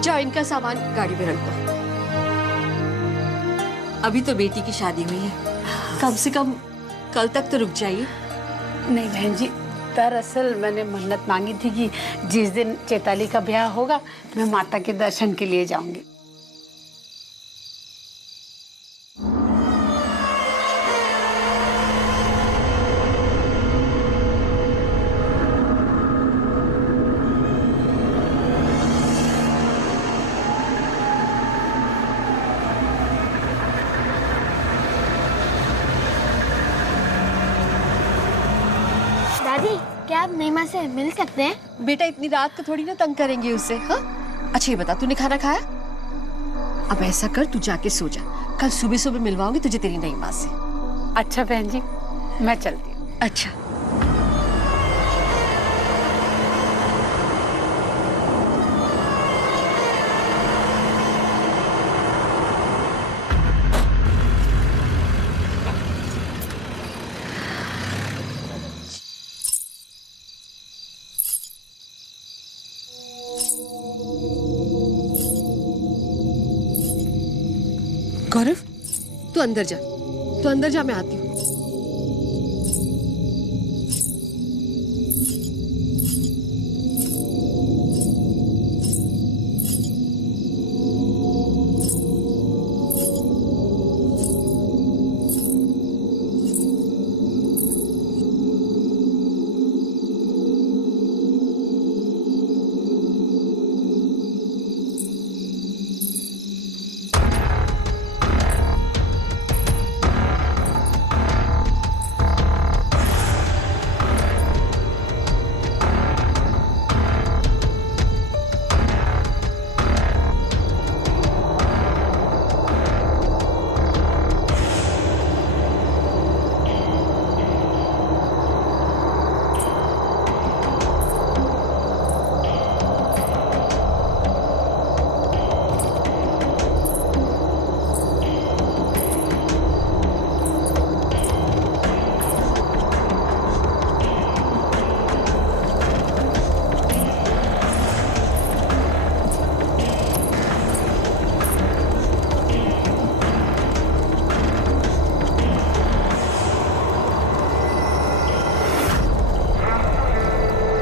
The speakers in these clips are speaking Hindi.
जाओ इनका सामान गाड़ी में रख दो। अभी तो बेटी की शादी हुई है, कम से कम कल तक तो रुक जाइए। नहीं बहन जी, दरअसल मैंने मन्नत मांगी थी कि जिस दिन चैताली का ब्याह होगा मैं माता के दर्शन के लिए जाऊंगी। दादी, क्या आप महिमा से मिल सकते हैं? बेटा इतनी रात को थोड़ी ना तंग करेंगे उससे। हाँ अच्छा ये बता, तूने खाना खाया? अब ऐसा कर, तू जाके सो जा, कल सुबह सुबह मिलवाऊंगी तुझे तेरी नई माँ से। अच्छा बहन जी, मैं चलती हूँ। अच्छा। गौरव, तू अंदर जा, तू अंदर जा, मैं आती हूँ।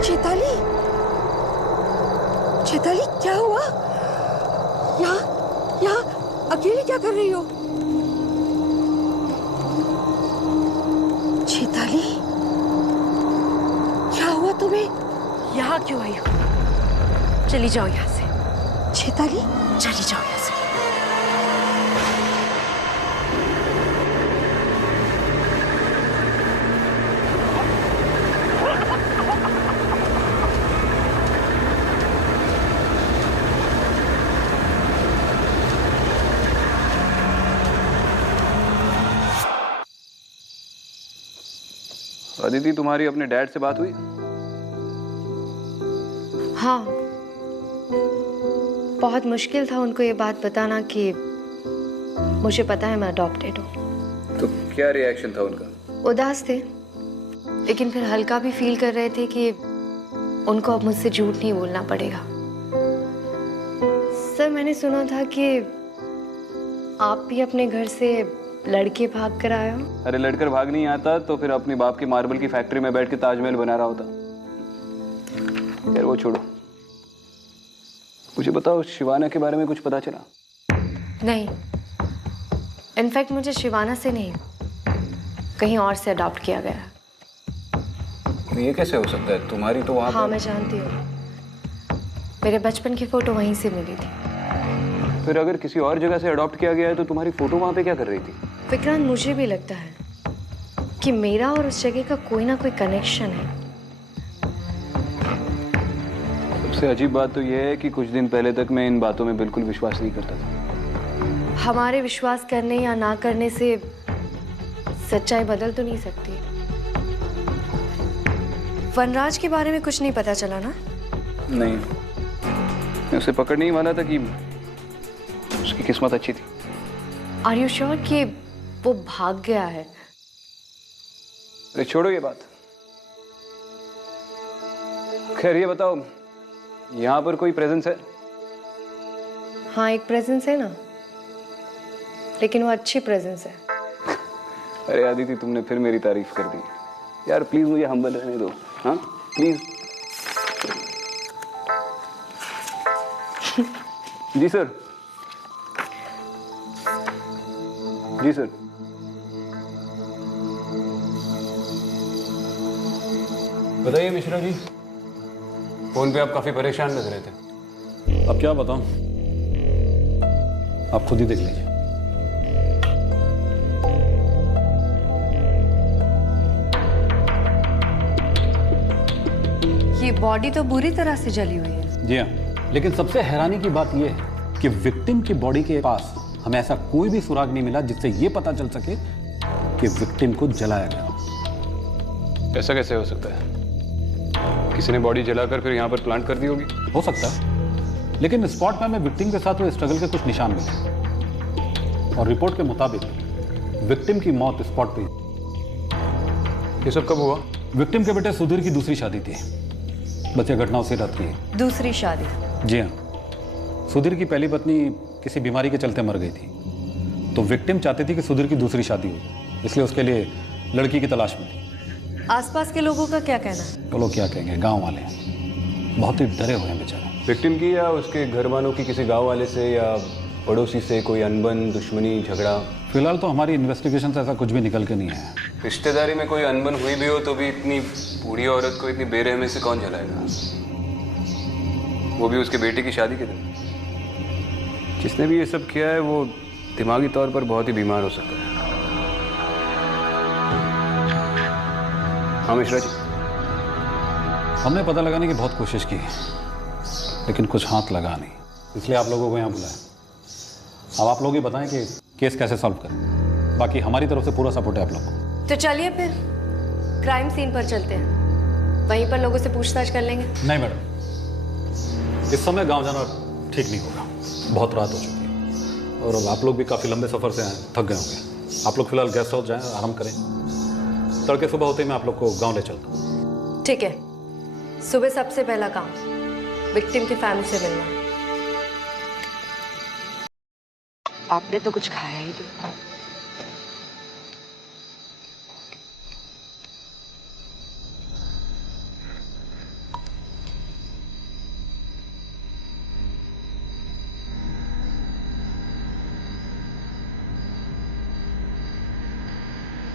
चैताली, चैताली क्या हुआ? यहाँ अकेले क्या कर रही हो? चैताली क्या हुआ तुम्हें? यहाँ क्यों आई हो? चली जाओ यहाँ से। चैताली चली जाओ यहाँ से। अदिति, तुम्हारी अपने डैड से बात हुई? हाँ, बहुत मुश्किल था उनको ये बात बताना कि मुझे पता है मैं अडॉप्टेड हूँ। तो क्या रिएक्शन था उनका? उदास थे, लेकिन फिर हल्का भी फील कर रहे थे कि उनको अब मुझसे झूठ नहीं बोलना पड़ेगा। सर, मैंने सुना था कि आप भी अपने घर से लड़के भाग कर आए हो। अरे लड़कर भाग नहीं आता तो फिर अपने बाप की मार्बल की फैक्ट्री में बैठ के ताजमहल बना रहा होता। यार वो छोड़ो, मुझे बताओ शिवाना के बारे में कुछ पता चला? नहीं, इनफैक्ट मुझे शिवाना से नहीं, कहीं और से अडॉप्ट किया गया। ये कैसे हो सकता है? तुम्हारी तो वहाँ हाँ मैं जानती हूँ, मेरे बचपन की फोटो वहीं से मिली थी। फिर अगर किसी और जगह से अडॉप्ट किया गया है तो तुम्हारी फोटो वहाँ पे क्या कर रही थी? विक्रांत, मुझे भी लगता है कि मेरा और उस जगह का कोई ना कोई कनेक्शन है। सबसे अजीब बात तो यह है कि कुछ दिन पहले तक मैं इन बातों में बिल्कुल विश्वास नहीं करता था। हमारे विश्वास करने या ना करने से सच्चाई बदल तो नहीं सकती। वनराज के बारे में कुछ नहीं पता चला ना? नहीं, मैं उसे पकड़ने ही वाला था कि उसकी किस्मत अच्छी थी। आर यू श्योर कि वो भाग गया है? अरे छोड़ो ये बात। खैर ये बताओ, यहाँ पर कोई प्रेजेंस है? हाँ एक प्रेजेंस है ना, लेकिन वो अच्छी प्रेजेंस है। अरे आदिति, तुमने फिर मेरी तारीफ कर दी यार। प्लीज मुझे हम्बल रहने दो, हाँ प्लीज। जी सर। जी सर। बताइए मिश्रा जी, फोन पे आप काफी परेशान लग रहे थे। अब क्या बताऊं, आप खुद ही देख लीजिए। ये बॉडी तो बुरी तरह से जली हुई है। जी हाँ, लेकिन सबसे हैरानी की बात यह है कि विक्टिम की बॉडी के पास हमें ऐसा कोई भी सुराग नहीं मिला जिससे यह पता चल सके कि विक्टिम को जलाया गया। ऐसा कैसे हो सकता है? किसी ने बॉडी जलाकर फिर यहाँ पर प्लांट कर दी होगी। हो सकता है, लेकिन स्पॉट में हमें विक्टिम के साथ हुए स्ट्रगल के कुछ निशान मिले और रिपोर्ट के मुताबिक विक्टिम की मौत स्पॉट पे। ये सब कब हुआ? विक्टिम के बेटे सुधीर की दूसरी शादी थी, बस ये घटना उसी रात की है। दूसरी शादी? जी हाँ, सुधीर की पहली पत्नी किसी बीमारी के चलते मर गई थी, तो विक्टिम चाहती थी कि सुधीर की दूसरी शादी हो, इसलिए उसके लिए लड़की की तलाश में थी। आसपास के लोगों का क्या कहना है? वो लोग क्या कहेंगे, गांव वाले बहुत ही डरे हुए हैं बेचारे। विक्टिम की या उसके घर वालों की किसी गांव वाले से या पड़ोसी से कोई अनबन, दुश्मनी, झगड़ा? फिलहाल तो हमारी इन्वेस्टिगेशन से ऐसा कुछ भी निकल के नहीं है। रिश्तेदारी में कोई अनबन हुई भी हो तो भी इतनी बूढ़ी औरत को इतनी बेरहमी से कौन जलाएगा, वो भी उसके बेटे की शादी के दिन? जिसने भी ये सब किया है वो दिमागी तौर पर बहुत ही बीमार हो सकता है। हाँ मिश्रा जी। हमने पता लगाने की बहुत कोशिश की, लेकिन कुछ हाथ लगा नहीं, इसलिए आप लोगों को यहाँ बुलाया। अब आप लोग ही बताएं कि केस कैसे सॉल्व करें। बाकी हमारी तरफ से पूरा सपोर्ट है आप लोग को। तो चलिए फिर क्राइम सीन पर चलते हैं, वहीं पर लोगों से पूछताछ कर लेंगे। नहीं मैडम, इस समय गांव जाना ठीक नहीं होगा, बहुत रात हो चुकी है और अब आप लोग भी काफ़ी लंबे सफ़र से आए, थक गए होंगे। आप लोग फिलहाल गेस्ट हाउस जाएं, आराम करें। तड़के सुबह होते ही मैं आप लोग को गांव ले चलता हूँ। ठीक है, सुबह सबसे पहला काम विक्टिम की फैमिली से मिलना। आपने तो कुछ खाया ही नहीं।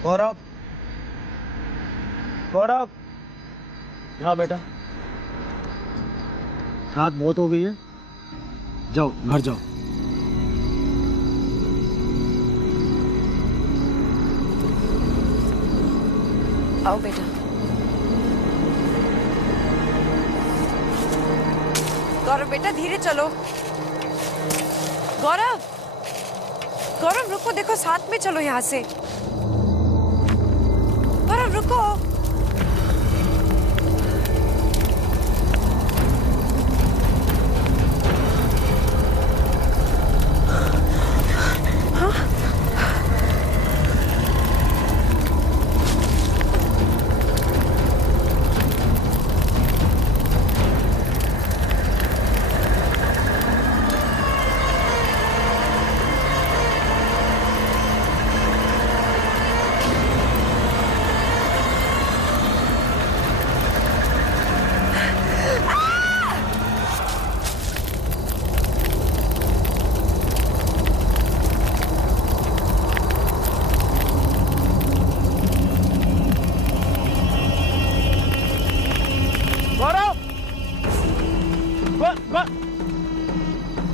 गौरव, गौरव, यहाँ बेटा, रात बहुत हो गई है, जाओ घर जाओ। आओ बेटा। गौरव बेटा धीरे चलो। गौरव, गौरव रुको, देखो साथ में चलो यहाँ से। गौरव रुको।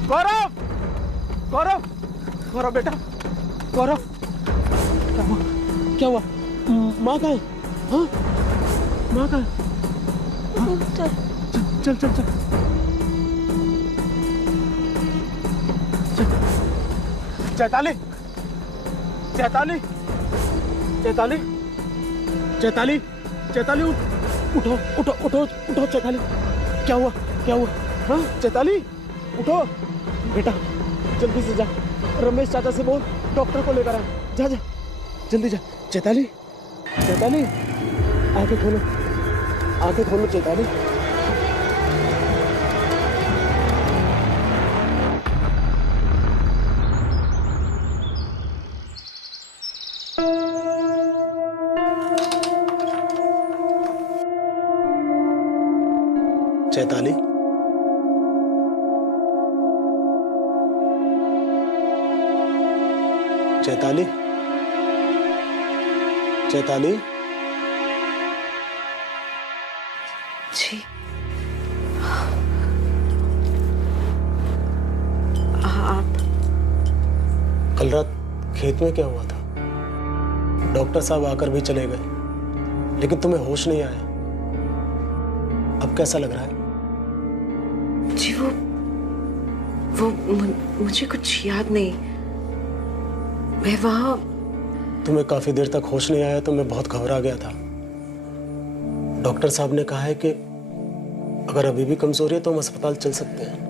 गौरव, गौरव, गौरव बेटा, गौरव, क्या हुआ? क्या हुआ? माँ कहाँ है? हाँ, माँ कहाँ है? हाँ? चल चल चल चैताली, चैताली, चैताली, चैताली, चैताली, उठो उठो उठो उठो चैताली, क्या हुआ? क्या हुआ? हाँ चैताली, उठो बेटा, जल्दी से जा, रमेश चाचा से बोल डॉक्टर को लेकर आ। जा जा जल्दी जा। चैताली, चैताली, आंखें खोलो, आंखें खोलो चैताली। चैताली, चैताली, चैताली। जी आप कल रात खेत में क्या हुआ था? डॉक्टर साहब आकर भी चले गए, लेकिन तुम्हें होश नहीं आया। अब कैसा लग रहा है? जी मुझे कुछ याद नहीं। मैं वहाँ तुम्हें काफी देर तक होश नहीं आया तो मैं बहुत घबरा गया था। डॉक्टर साहब ने कहा है कि अगर अभी भी कमजोरी है तो हम अस्पताल चल सकते हैं।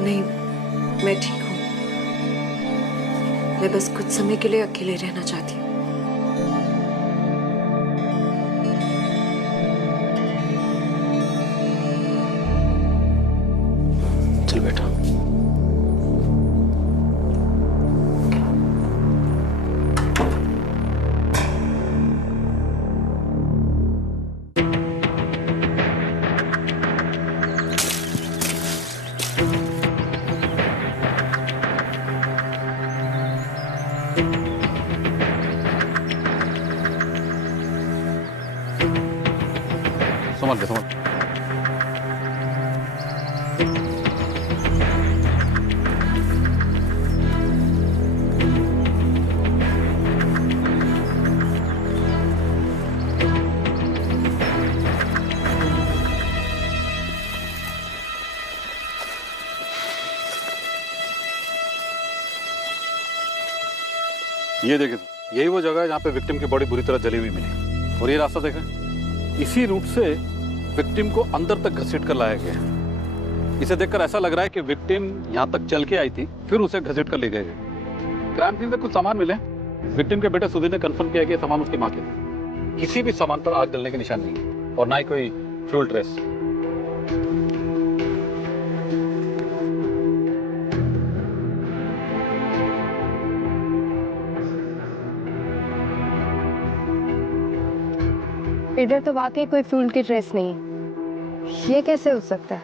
नहीं, मैं ठीक हूँ। मैं बस कुछ समय के लिए अकेले रहना चाहती हूँ। चल बेटा। समझ गया, समझ। ये देखें, यही वो जगह है जहाँ पे विक्टिम की बॉडी बुरी तरह जली हुई मिली। और ये रास्ता देखें, इसी रूट से विक्टिम को अंदर तक घसीट कर लाया गया है। इसे देखकर ऐसा लग रहा है कि विक्टिम यहाँ तक चल के आई थी, फिर उसे घसीट कर ले गए। क्राइम सीन से कुछ सामान मिले। विक्टिम के बेटे सुधीर ने कंफर्म किया कि ये सामान उसकी माँ के थे। किसी भी सामान पर आग जलने के निशान नहीं है और ना ही कोई फ्यूल ट्रेस। इधर तो वाकई कोई फ्यूल की ट्रेस नहीं है। ये कैसे हो सकता है?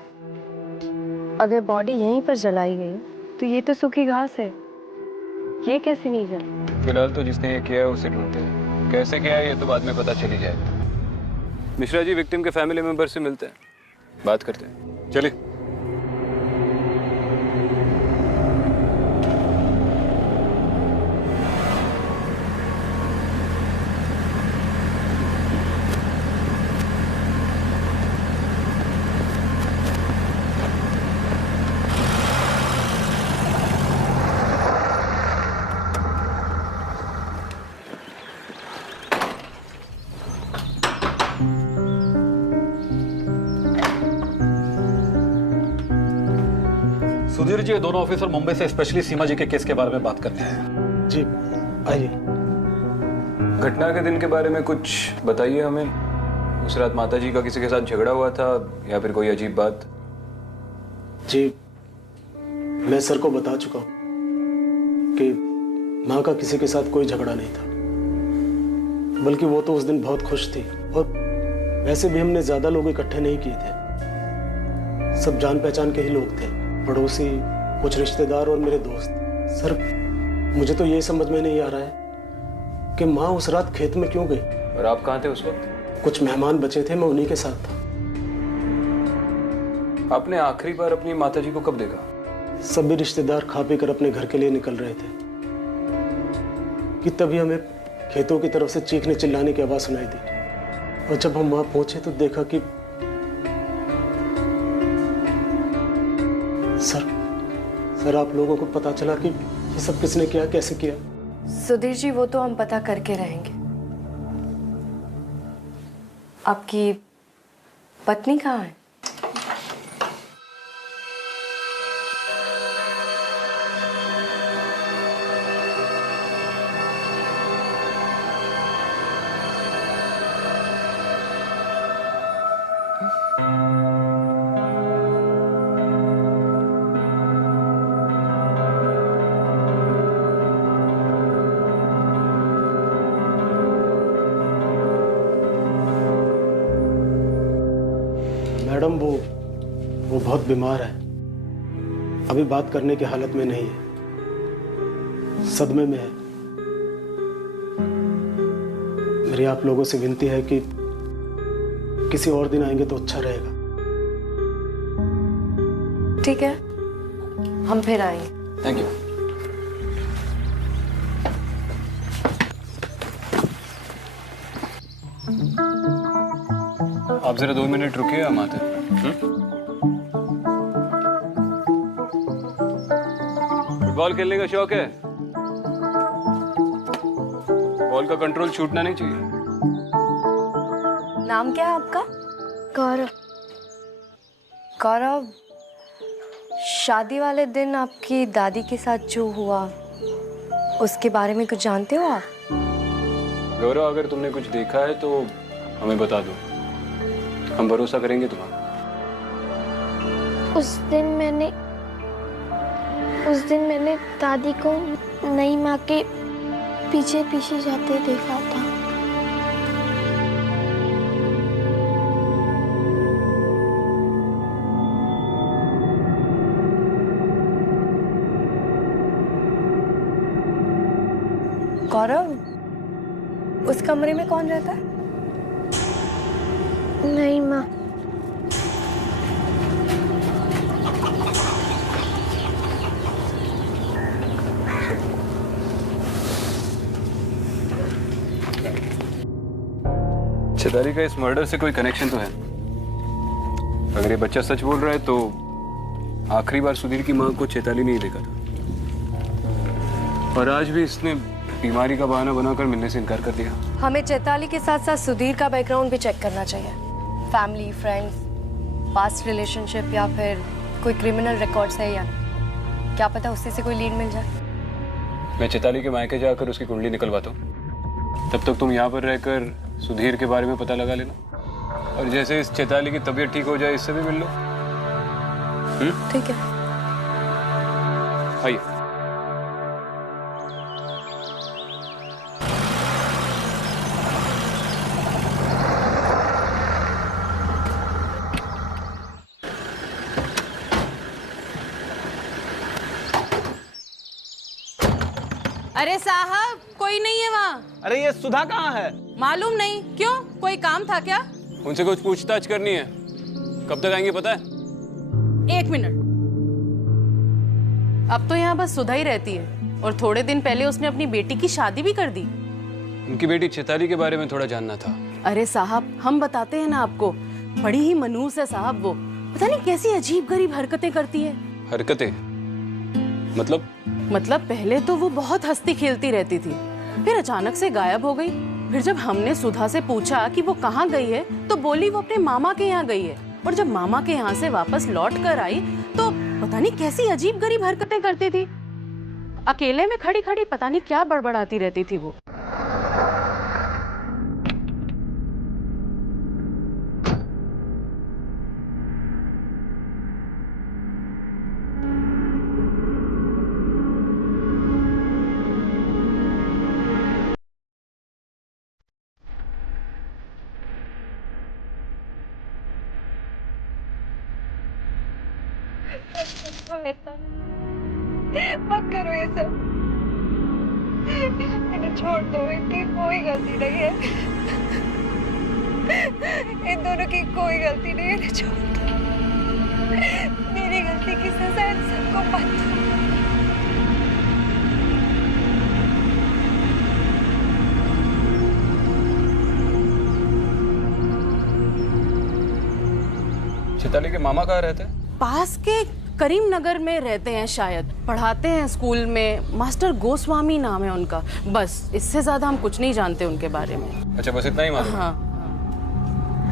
अगर बॉडी यहीं पर जलाई गई तो ये तो सूखी घास है, ये कैसे नहीं जली? फिलहाल तो जिसने ये किया है उसे ढूंढते हैं। कैसे किया है ये तो बाद में पता चली जाएगा। मिश्रा जी विक्टिम के फैमिली मेंबर से मिलते हैं, बात करते हैं। चलिए। सुधीर जी, ये दोनों ऑफिसर मुंबई से स्पेशली सीमा जी के केस के बारे में बात करने हैं। जी आइए। घटना के दिन के बारे में कुछ बताइए हमें। उस रात माता जी का किसी के साथ झगड़ा हुआ था या फिर कोई अजीब बात? जी मैं सर को बता चुका हूं कि माँ का किसी के साथ कोई झगड़ा नहीं था, बल्कि वो तो उस दिन बहुत खुश थी। और वैसे भी हमने ज्यादा लोग इकट्ठे नहीं किए थे, सब जान पहचान के ही लोग थे, पड़ोसी, कुछ रिश्तेदार और मेरे दोस्त। सर मुझे तो ये समझ में नहीं आ रहा है कि माँ उस रात खेत में क्यों गई। और आप कहाँ थे उस वक्त? कुछ मेहमान बचे थे, मैं उन्हीं के साथ था। आपने आखिरी बार अपनी माता जी को कब देखा? सभी रिश्तेदार खा पी कर अपने घर के लिए निकल रहे थे कि तभी हमें खेतों की तरफ से चीखने चिल्लाने की आवाज सुनाई दी। और जब हम वहां पहुंचे तो देखा कि सर आप लोगों को पता चला कि ये सब किसने किया, कैसे किया? सुधीर जी, वो तो हम पता करके रहेंगे। आपकी पत्नी कहाँ है? बहुत बीमार है, अभी बात करने की हालत में नहीं है, सदमे में है। मेरी आप लोगों से विनती है कि किसी और दिन आएंगे तो अच्छा रहेगा। ठीक है, हम फिर आएंगे। Thank you. आप जरा 2 मिनट रुकिए, हम आते हैं। फुटबॉल खेलने का शौक है? बॉल का कंट्रोल छूटना नहीं चाहिए। नाम क्या है आपका? गौरव। गौरव, शादी वाले दिन आपकी दादी के साथ जो हुआ उसके बारे में कुछ जानते हो आप? गौरव, अगर तुमने कुछ देखा है तो हमें बता दो, हम भरोसा करेंगे तुम्हारा। उस दिन मैंने दादी को नई माँ के पीछे पीछे जाते देखा था। गौरव, उस कमरे में कौन रहता है? नई माँ। चेताली का इस मर्डर से कोई कनेक्शन तो है? अगर ये बच्चा सच बोल रहा है तो आखिरी बार सुधीर की मां को चेताली नहीं देखा था, और आज भी इसने बीमारी का बहाना बनाकर मिलने से इनकार कर दिया। हमें चैताली के साथ साथ सुधीर का बैकग्राउंड भी चेक करना चाहिए। फैमिली, फ्रेंड्स, पास्ट रिलेशनशिप या फिर कोई क्रिमिनल रिकॉर्ड्स है या नहीं। क्या पता उससे से कोई लीड मिल जाए। मैं चेताली के मायके जाकर उसकी कुंडली निकलवाता हूँ, तब तक तुम यहाँ पर रहकर सुधीर के बारे में पता लगा लेना, और जैसे इस चेताली की तबीयत ठीक हो जाए इससे भी मिल लो। ठीक है। आइए। अरे साहब, कोई नहीं है वहाँ। अरे ये सुधा कहाँ है? मालूम नहीं। क्यों, कोई काम था क्या? उनसे कुछ पूछताछ करनी है। कब तक आएंगे पता है? 1 मिनट। अब तो यहाँ बस सुधा ही रहती है, और थोड़े दिन पहले उसने अपनी बेटी की शादी भी कर दी। उनकी बेटी चेताली के बारे में थोड़ा जानना था। अरे साहब, हम बताते हैं ना आपको, बड़ी ही मनहूस है साहब वो। पता नहीं कैसी अजीब गरीब हरकतें करती है। हरकतें? मतलब पहले तो वो बहुत हंसती खेलती रहती थी, फिर अचानक से गायब हो गई। फिर जब हमने सुधा से पूछा कि वो कहाँ गई है, तो बोली वो अपने मामा के यहाँ गई है। और जब मामा के यहाँ से वापस लौट कर आई तो पता नहीं कैसी अजीब गरीब हरकतें करती थी। अकेले में खड़ी खड़ी पता नहीं क्या बड़बड़ाती रहती थी वो। मत करो ये सब, इन्हें छोड़ दो। इनकी कोई गलती नहीं है, इन दोनों की कोई गलती नहीं है। इन्हें छोड़ दो। मेरी गलती की सजा इन सबको मत दो। चेताली के मामा कहाँ रहते हैं? पास के करीम नगर में रहते हैं शायद, पढ़ाते हैं स्कूल में। मास्टर गोस्वामी नाम है उनका। बस इससे ज्यादा हम कुछ नहीं जानते उनके बारे में। अच्छा, बस इतना ही मालूम? हाँ।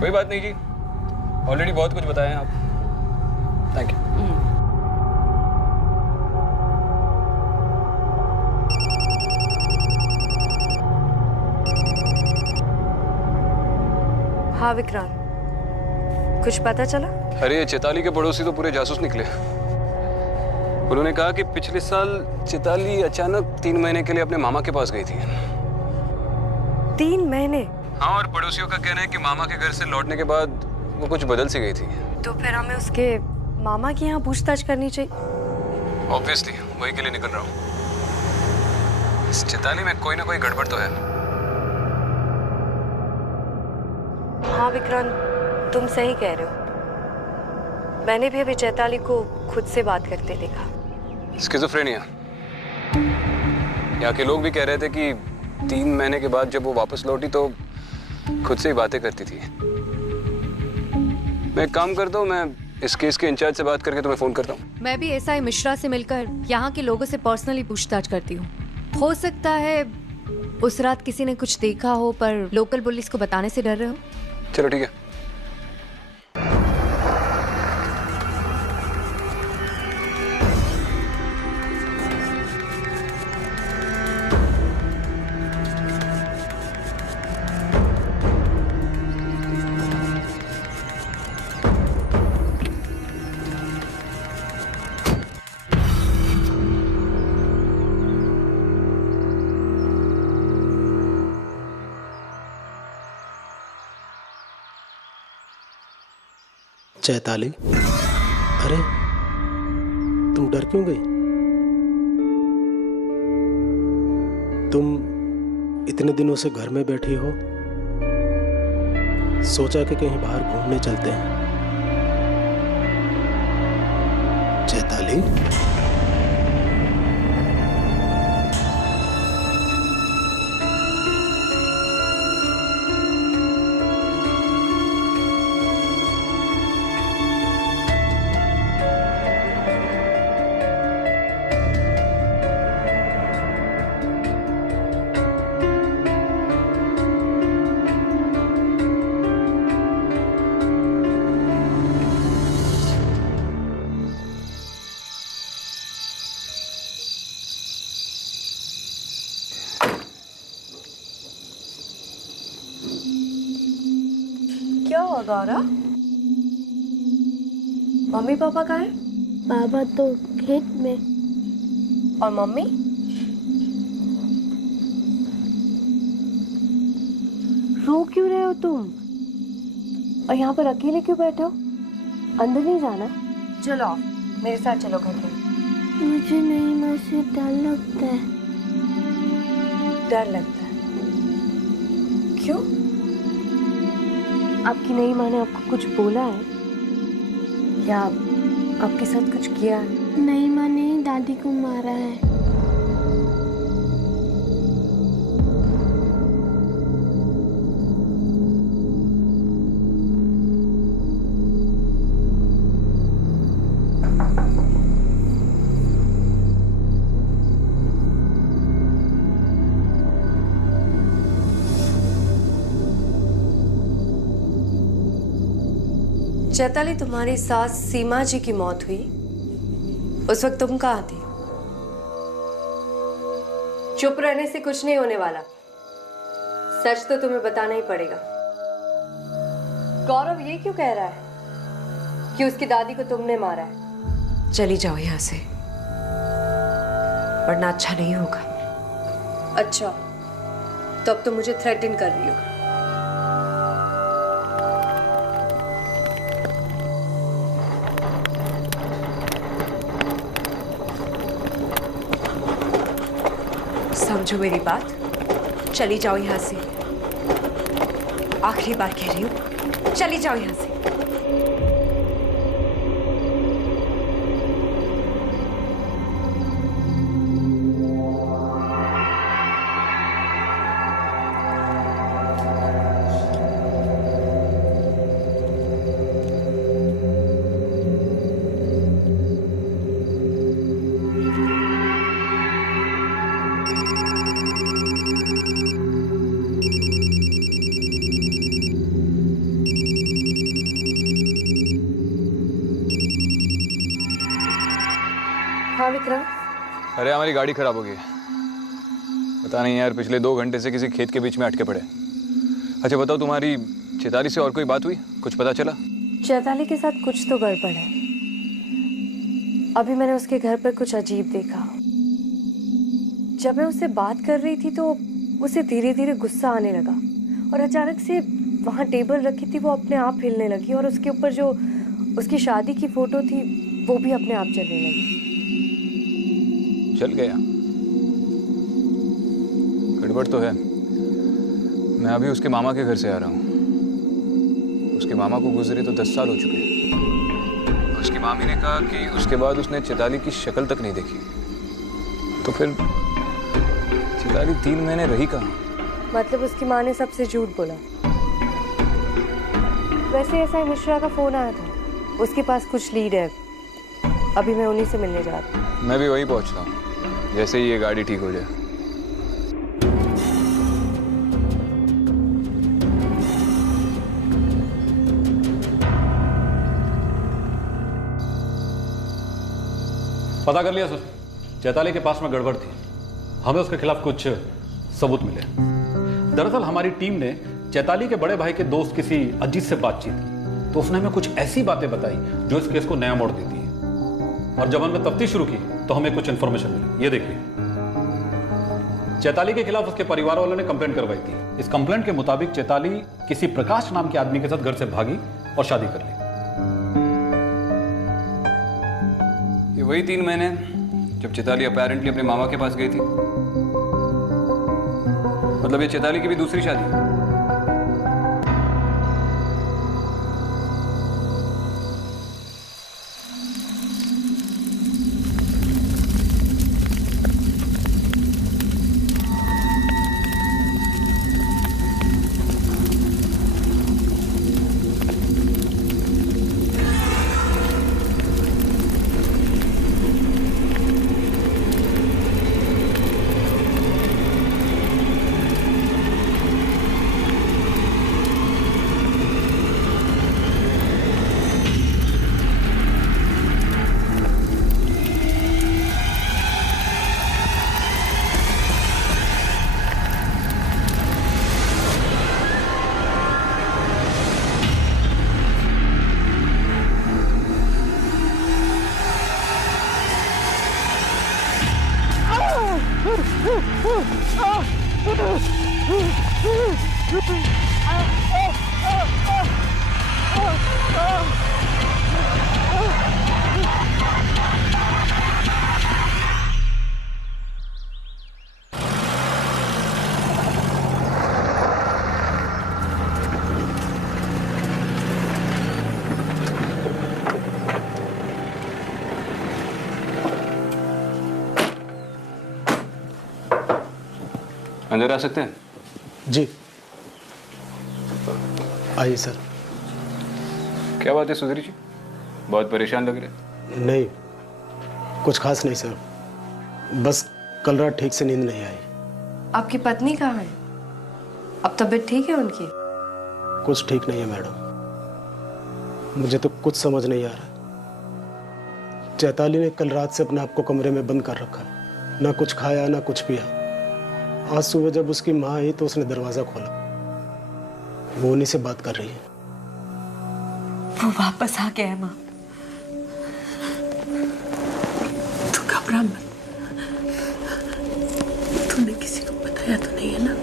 कोई बात नहीं जी, ऑलरेडी बहुत कुछ बताया आप। Thank you. हाँ विक्रांत, कुछ पता चला? अरे चेताली के पड़ोसी तो पूरे जासूस निकले। उन्होंने कहा कि पिछले साल चेताली अचानक 3 महीने के लिए अपने मामा के पास गई थी। 3 महीने? हाँ, और पड़ोसियों का कहना है कि मामा के घर से लौटने के बाद वो कुछ बदल सी गई थी। तो फिर हमें उसके मामा के यहाँ पूछताछ करनी चाहिए। ऑब्वियसली वही के लिए निकल रहा हूँ। इस चैताली में कोई ना कोई गड़बड़ तो है। हाँ विक्रांत, तुम सही कह रहे हो। मैंने भी अभी चैताली को खुद से बात करते देखा। स्किज़ोफ्रेनिया। यहाँ के लोग भी कह रहे थे कि 3 महीने के बाद जब वो वापस लौटी तो खुद से ही बातें करती थी। मैं एक काम करता हूँ, मैं इस केस के इंचार्ज से बात करके तुम्हें फोन करता हूँ। मैं भी एसआई मिश्रा से मिलकर यहाँ के लोगों से पर्सनली पूछताछ करती हूँ। हो सकता है उस रात किसी ने कुछ देखा हो, पर लोकल पुलिस को बताने से डर रहे हो। चलो ठीक है। चैताली, अरे तुम डर क्यों गई? तुम इतने दिनों से घर में बैठी हो, सोचा कि कहीं बाहर घूमने चलते हैं। चैताली, क्या हुआ गौरा? मम्मी पापा कहाँ हैं? पापा तो खेत में। और मम्मी? रो क्यों रहे हो तुम? और यहाँ पर अकेले क्यों बैठे हो? अंदर नहीं जाना? चलो आओ, मेरे साथ चलो घर में। मुझे नहीं माँ से डर लगता है। डर लगता है? क्यों? आपकी नई माँ ने आपको कुछ बोला है या आपके साथ कुछ किया है? नई माँ ने दादी को मारा है। चैताली, तुम्हारी सास सीमा जी की मौत हुई, उस वक्त तुम कहाँ थी? चुप रहने से कुछ नहीं होने वाला, सच तो तुम्हें बताना ही पड़ेगा। गौरव ये क्यों कह रहा है कि उसकी दादी को तुमने मारा है? चली जाओ यहाँ से, वरना अच्छा नहीं होगा। अच्छा, तो अब तुम मुझे थ्रेटन कर रही हो। समझो मेरी बात, चली जाओ यहाँ से। आखिरी बार कह रही हूँ, चली जाओ यहाँ से। हाँ विक्रम। अरे हमारी गाड़ी खराब हो गई है। पता नहीं यार, पिछले 2 घंटे से किसी खेत के बीच में अटके पड़े। अच्छा बताओ, तुम्हारी चैताली से और कोई बात हुई? कुछ पता चला? चैताली के साथ कुछ तो गड़बड़ है। अभी मैंने उसके घर पर कुछ अजीब देखा। जब मैं उससे बात कर रही थी तो उसे धीरे धीरे गुस्सा आने लगा और अचानक से वहाँ टेबल रखी थी वो अपने आप हिलने लगी और उसके ऊपर जो उसकी शादी की फोटो थी, वो भी अपने आप चलने लगी। चल गया? गड़बड़ तो है। मैं अभी उसके मामा के घर से आ रहा हूँ। उसके मामा को गुजरे तो 10 साल हो चुके हैं। उसकी मामी ने कहा कि उसके बाद उसने चैताली की शक्ल तक नहीं देखी। तो फिर चैताली 3 महीने रही कहाँ? मतलब उसकी माँ ने सबसे झूठ बोला। वैसे एसआई मिश्रा का फोन आया था, उसके पास कुछ लीड है। अभी मैं उन्हीं से मिलने जा रही हूँ। मैं भी वही पहुँचता हूँ जैसे ही ये गाड़ी ठीक हो जाए। पता कर लिया सर, चैताली के पास में गड़बड़ थी। हमें उसके खिलाफ कुछ सबूत मिले। दरअसल हमारी टीम ने चैताली के बड़े भाई के दोस्त किसी अजीत से बातचीत की, तो उसने हमें कुछ ऐसी बातें बताई जो इस केस को नया मोड़ देती है। और जब हमने तफ्तीश शुरू की तो हमें कुछ इन्फॉर्मेशन मिली। ये देखिए, चैताली के खिलाफ उसके परिवार वालों ने कंप्लेंट करवाई थी। इस कंप्लेंट के मुताबिक चैताली किसी प्रकाश नाम के आदमी के साथ घर से भागी और शादी कर ली। ये वही 3 महीने जब चैताली अपैरेंटली अपने मामा के पास गई थी। मतलब ये चैताली की भी दूसरी शादी। अंदर आ सकते हैं? जी आइए सर। क्या बात है सुधीर जी, बहुत परेशान लग रहे। नहीं, कुछ खास नहीं सर, बस कल रात ठीक से नींद नहीं आई। आपकी पत्नी कहाँ है? अब तबीयत ठीक है उनकी? कुछ ठीक नहीं है मैडम, मुझे तो कुछ समझ नहीं आ रहा। चैताली ने कल रात से अपने आप को कमरे में बंद कर रखा, ना कुछ खाया ना कुछ पिया। आज सुबह जब उसकी माँ आई तो उसने दरवाजा खोला, वो उन्हीं से बात कर रही है। वो वापस आ गया है माँ। तू घबरा मत। तूने किसी को बताया तो नहीं है ना?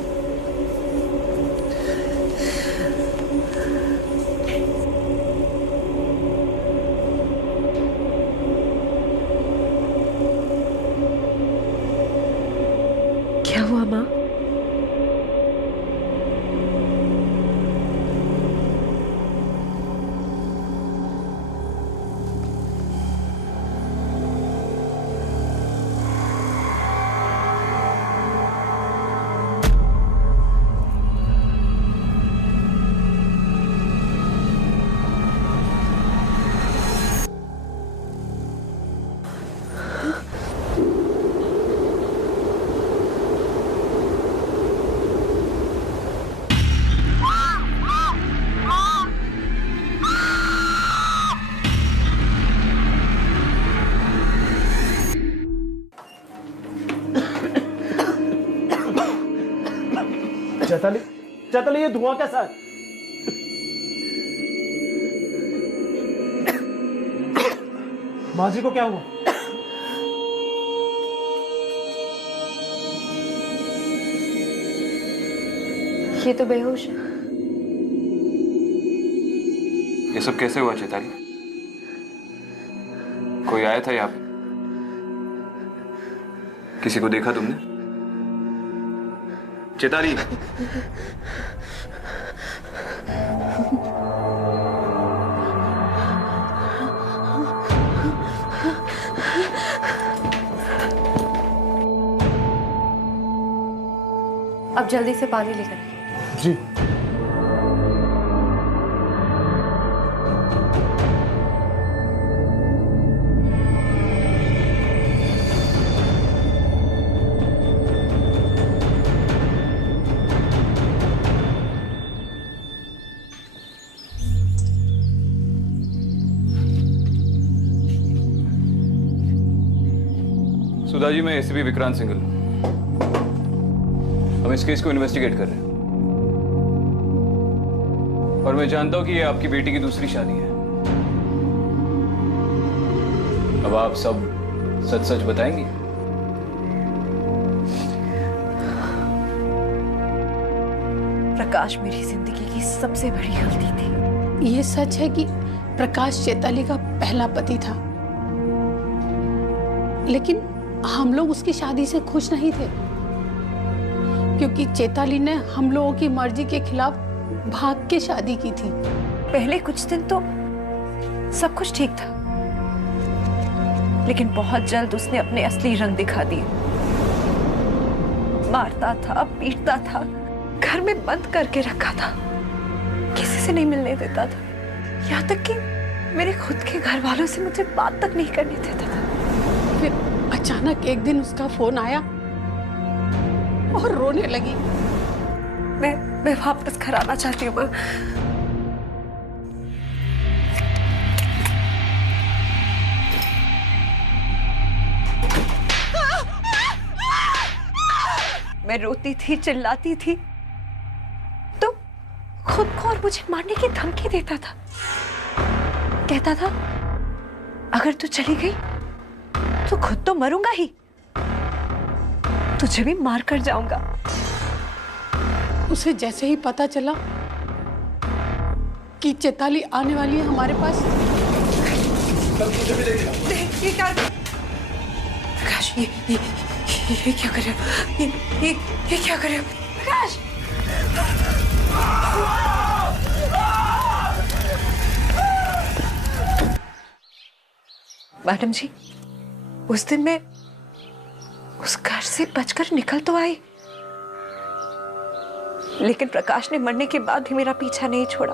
क्या हुआ माँ? चैताली, चैताली, ये धुआं कैसा है? माँ जी को क्या हुआ? ये तो बेहोश है। ये सब कैसे हुआ चैताली? कोई आया था यहाँ पे? किसी को देखा तुमने? चेताली, अब जल्दी से पानी लेकर आइए। जी। सुधा जी, मैं एसीपी विक्रांत सिंघल। हम इस केस को इन्वेस्टिगेट कर रहे हैं और मैं जानता हूं कि ये आपकी बेटी की दूसरी शादी है। अब आप सब सच सच बताएंगी? प्रकाश मेरी जिंदगी की सबसे बड़ी गलती थी। ये सच है कि प्रकाश चैताली का पहला पति था, लेकिन हम लोग उसकी शादी से खुश नहीं थे क्योंकि चैताली ने हम लोगों की मर्जी के खिलाफ भाग के शादी की थी। पहले कुछ दिन तो सब कुछ ठीक था, लेकिन बहुत जल्द उसने अपने असली रंग दिखा दिए। मारता था, पीटता था, घर में बंद करके रखा था, किसी से नहीं मिलने देता था, यहाँ तक कि मेरे खुद के घर वालों से मुझे बात तक नहीं करने देता था। फिर अचानक एक दिन उसका फोन आया और रोने लगी। मैं वापस घर आना चाहती हूँ। मैं रोती थी, चिल्लाती थी, तो खुद को और मुझे मारने की धमकी देता था। कहता था अगर तू चली गई तो खुद तो मरूंगा ही, तुझे भी मार कर जाऊंगा। उसे जैसे ही पता चला कि चैताली आने वाली है हमारे पास, ये क्या प्रकाश, ये क्या कर रहे हो? ये क्या कर रहे हो प्रकाश? मैडम जी, उस दिन मैं उस घर से बचकर निकल तो आई, लेकिन प्रकाश ने मरने के बाद भी मेरा पीछा नहीं छोड़ा।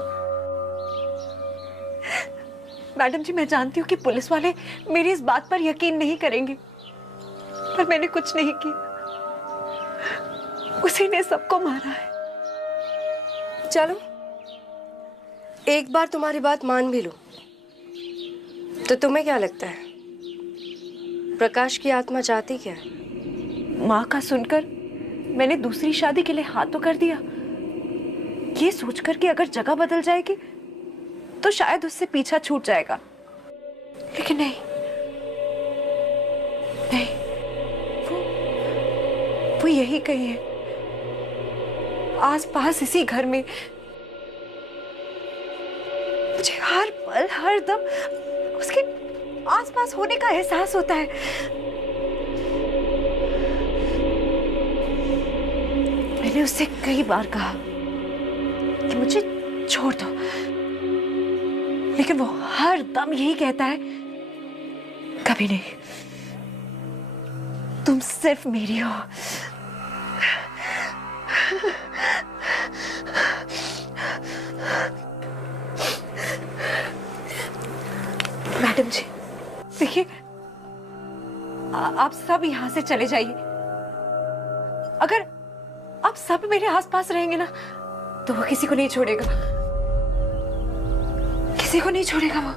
मैडम जी, मैं जानती हूँ कि पुलिस वाले मेरी इस बात पर यकीन नहीं करेंगे, पर मैंने कुछ नहीं किया, उसी ने सबको मारा है। चलो, एक बार तुम्हारी बात मान भी लो, तो तुम्हें क्या लगता है प्रकाश की आत्मा चाहती क्या है? माँ का सुनकर मैंने दूसरी शादी के लिए हाथ तो कर दिया, ये सोचकर कि अगर जगह बदल जाएगी तो शायद उससे पीछा छूट जाएगा, लेकिन नहीं, वो यही कही है, आस पास इसी घर में मुझे हर पल हर दम उसके आसपास होने का एहसास होता है। मैंने उससे कई बार कहा कि मुझे छोड़ दो, लेकिन वो हर दम यही कहता है, कभी नहीं, तुम सिर्फ मेरी हो। मैडम जी, देखिए, आप सब यहां से चले जाइए। अगर आप सब मेरे आसपास रहेंगे ना, तो वो किसी को नहीं छोड़ेगा, किसी को नहीं छोड़ेगा वो।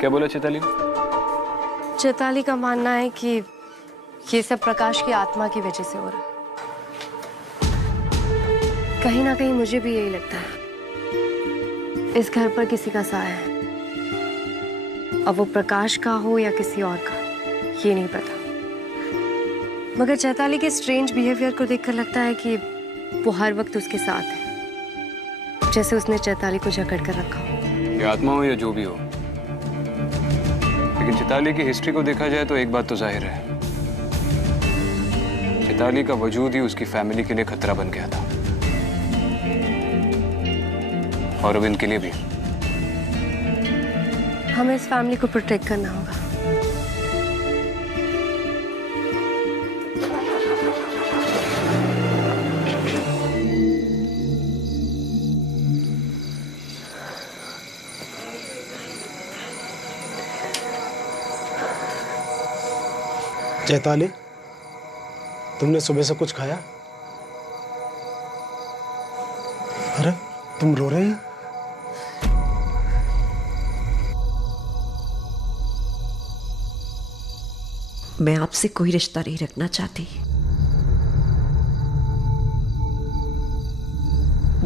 क्या बोला चैताली? चैताली का मानना है कि ये सब प्रकाश की आत्मा की वजह से हो रहा है। कहीं ना कहीं मुझे भी यही लगता है, इस घर पर किसी का साया है, अब वो प्रकाश का हो या किसी और का, ये नहीं पता। मगर चैताली के स्ट्रेंज बिहेवियर को देखकर लगता है कि वो हर वक्त उसके साथ है, जैसे उसने चैताली को जकड़ कर रखा हो। ये आत्मा हो या जो भी हो, लेकिन चैताली की हिस्ट्री को देखा जाए तो एक बात तो जाहिर है, चैताली का वजूद ही उसकी फैमिली के लिए खतरा बन गया था, और अरविंद के लिए भी। हमें इस फैमिली को प्रोटेक्ट करना होगा। चैताली, तुमने सुबह से कुछ खाया? अरे तुम रो रही हो? मैं आपसे कोई रिश्ता नहीं रखना चाहती।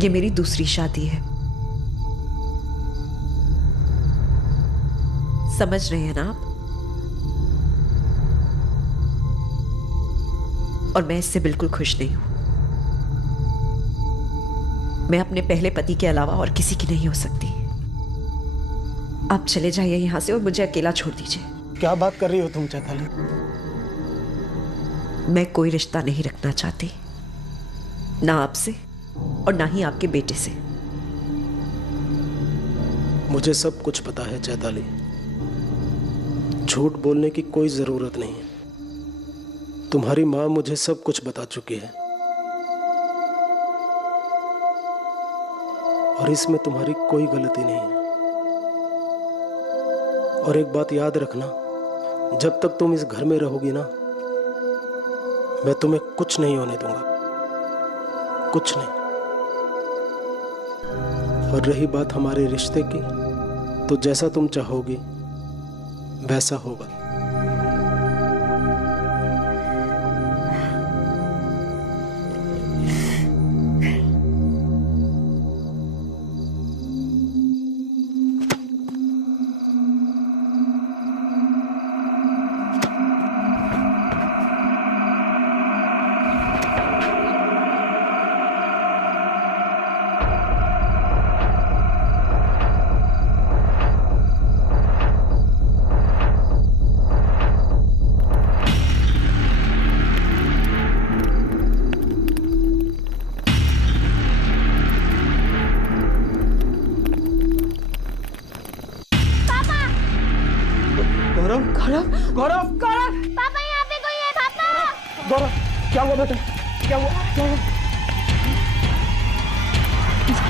ये मेरी दूसरी शादी है, समझ रहे हैं ना आप? और मैं इससे बिल्कुल खुश नहीं हूं। मैं अपने पहले पति के अलावा और किसी की नहीं हो सकती। आप चले जाइए यहां से और मुझे अकेला छोड़ दीजिए। क्या बात कर रही हो तुम चैताली? मैं कोई रिश्ता नहीं रखना चाहती, ना आपसे और ना ही आपके बेटे से। मुझे सब कुछ पता है चैताली, झूठ बोलने की कोई जरूरत नहीं है। तुम्हारी माँ मुझे सब कुछ बता चुकी है, और इसमें तुम्हारी कोई गलती नहीं है। और एक बात याद रखना, जब तक तुम इस घर में रहोगी ना, मैं तुम्हें कुछ नहीं होने दूंगा, कुछ नहीं। और रही बात हमारे रिश्ते की, तो जैसा तुम चाहोगी वैसा होगा। गौरव, पापा यहाँ पे कोई है पापा। गौरव, क्या हुआ बेटा? क्या हुआ? क्या हुआ?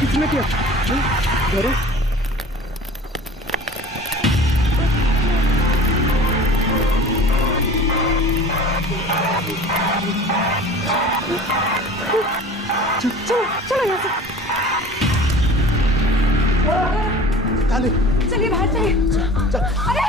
किसने किया? गौरव, चलो यहाँ से। चलिए बाहर चलिए। अरे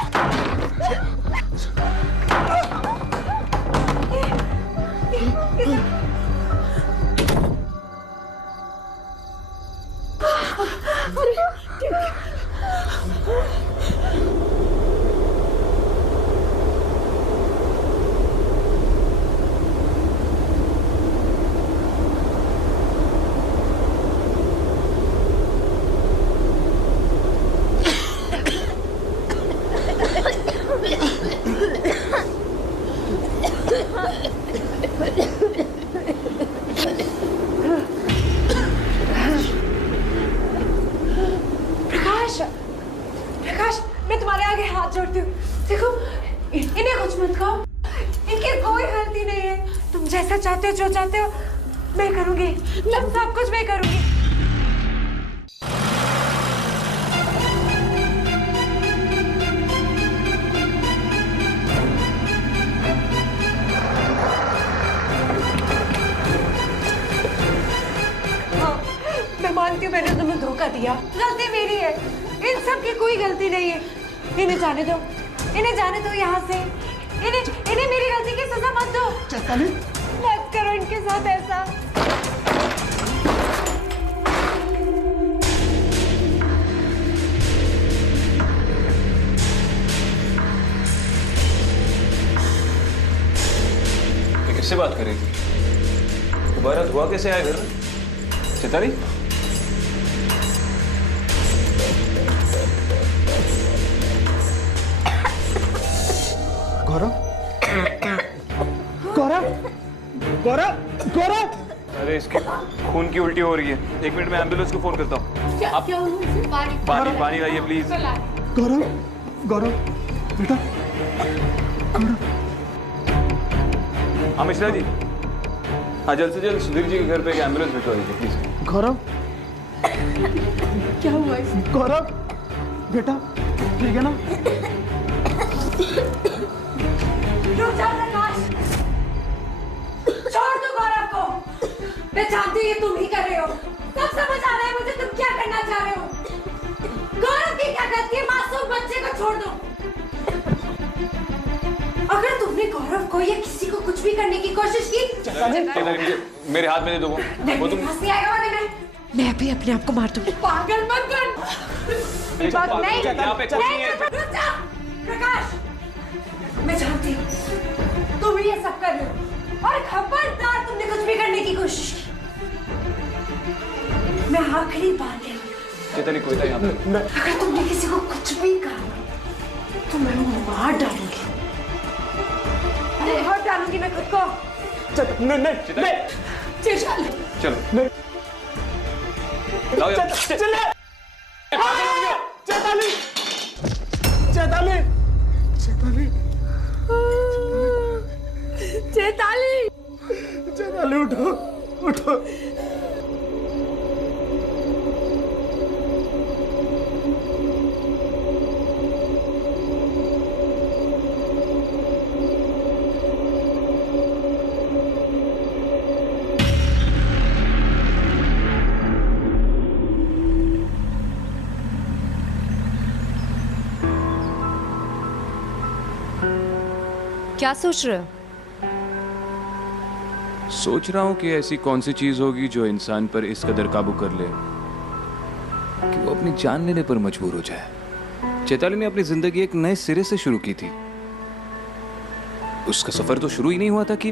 प्रकाश, मैं तुम्हारे आगे हाथ जोड़ती हूँ। देखो, इन्हें कुछ मत कहो, इनकी कोई गलती नहीं है। तुम जैसा चाहते हो, जो चाहते हो, मैं करूँगी। सब कुछ मैं करूँगी। मैं मानती हूँ मैंने तुम्हें धोखा दिया, गलती मेरी है। इन सब की कोई गलती नहीं है। इन्हें जाने दो, इन्हें जाने दो यहाँ से। इन्हें मेरी गलती की सजा मत दो। चैताली, मत करो इनके साथ ऐसा। इससे किससे बात कर रही थी? दोबारा धुआं कैसे आया घर में? चैताली? गौरव गौरव गौरव गौरव अरे इसकी खून की उल्टी हो रही है। 1 मिनट में एम्बुलेंस को फोन करता हूँ। आप पानी लाइए प्लीज। गौरव गौरव बेटा गौरव। हाँ मिश्रा जी, हाँ जल्द से जल्द सुधीर जी के घर पे एक एम्बुलेंस भिजवा दीजिए प्लीज। गौरव क्या हुआ गौरव बेटा ठीक है ना? रुक जा प्रकाश, छोड़ दो गौरव को। मैं जानती हूँ ये तुम ही कर रहे हो। सब समझ आ रहा है मुझे तुम क्या करना चाह रहे हो। गौरव की क्या गलती है? मासूम बच्चे को छोड़ दो। अगर तुमने गौरव को या किसी को कुछ भी करने की कोशिश की, मेरे हाथ में दे दो वो तुम। नहीं आएगा मैं अभी अपने आप को मार दूंगी। पागल मत बन। नहीं रुक जा प्रकाश, मैं जानती हूँ तुम ये सब कर रहे हो और खबरदार तुमने कुछ भी करने की कोशिश की। मैं आखिरी बार कह रही हूँ, चैताली कोई था यहाँ पे? अगर तुमने किसी को कुछ भी कहा तो मैं मार डालूंगी। अरे मार डालूंगी मैं खुद को। नहीं चलो चले चैताली चैताली चैताली चैताली चैताली उठो उठो। क्या सोच रहे हो? सोच रहा हूं कि ऐसी कौन सी चीज होगी जो इंसान पर इस कदर काबू कर ले कि वो अपनी जान लेने पर मजबूर हो जाए। चैताली ने अपनी जिंदगी एक नए सिरे से शुरू की थी। उसका सफर तो शुरू ही नहीं हुआ था कि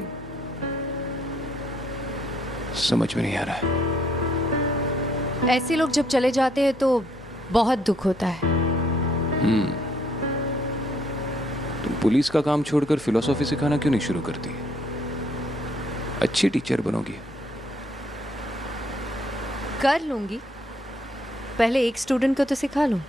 समझ में नहीं आ रहा है। ऐसे लोग जब चले जाते हैं तो बहुत दुख होता है। तुम पुलिस का काम छोड़कर फिलॉसफी सिखाना क्यों नहीं शुरू करती? अच्छी टीचर बनोगी। कर लूंगी, पहले एक स्टूडेंट को तो सिखा लूं।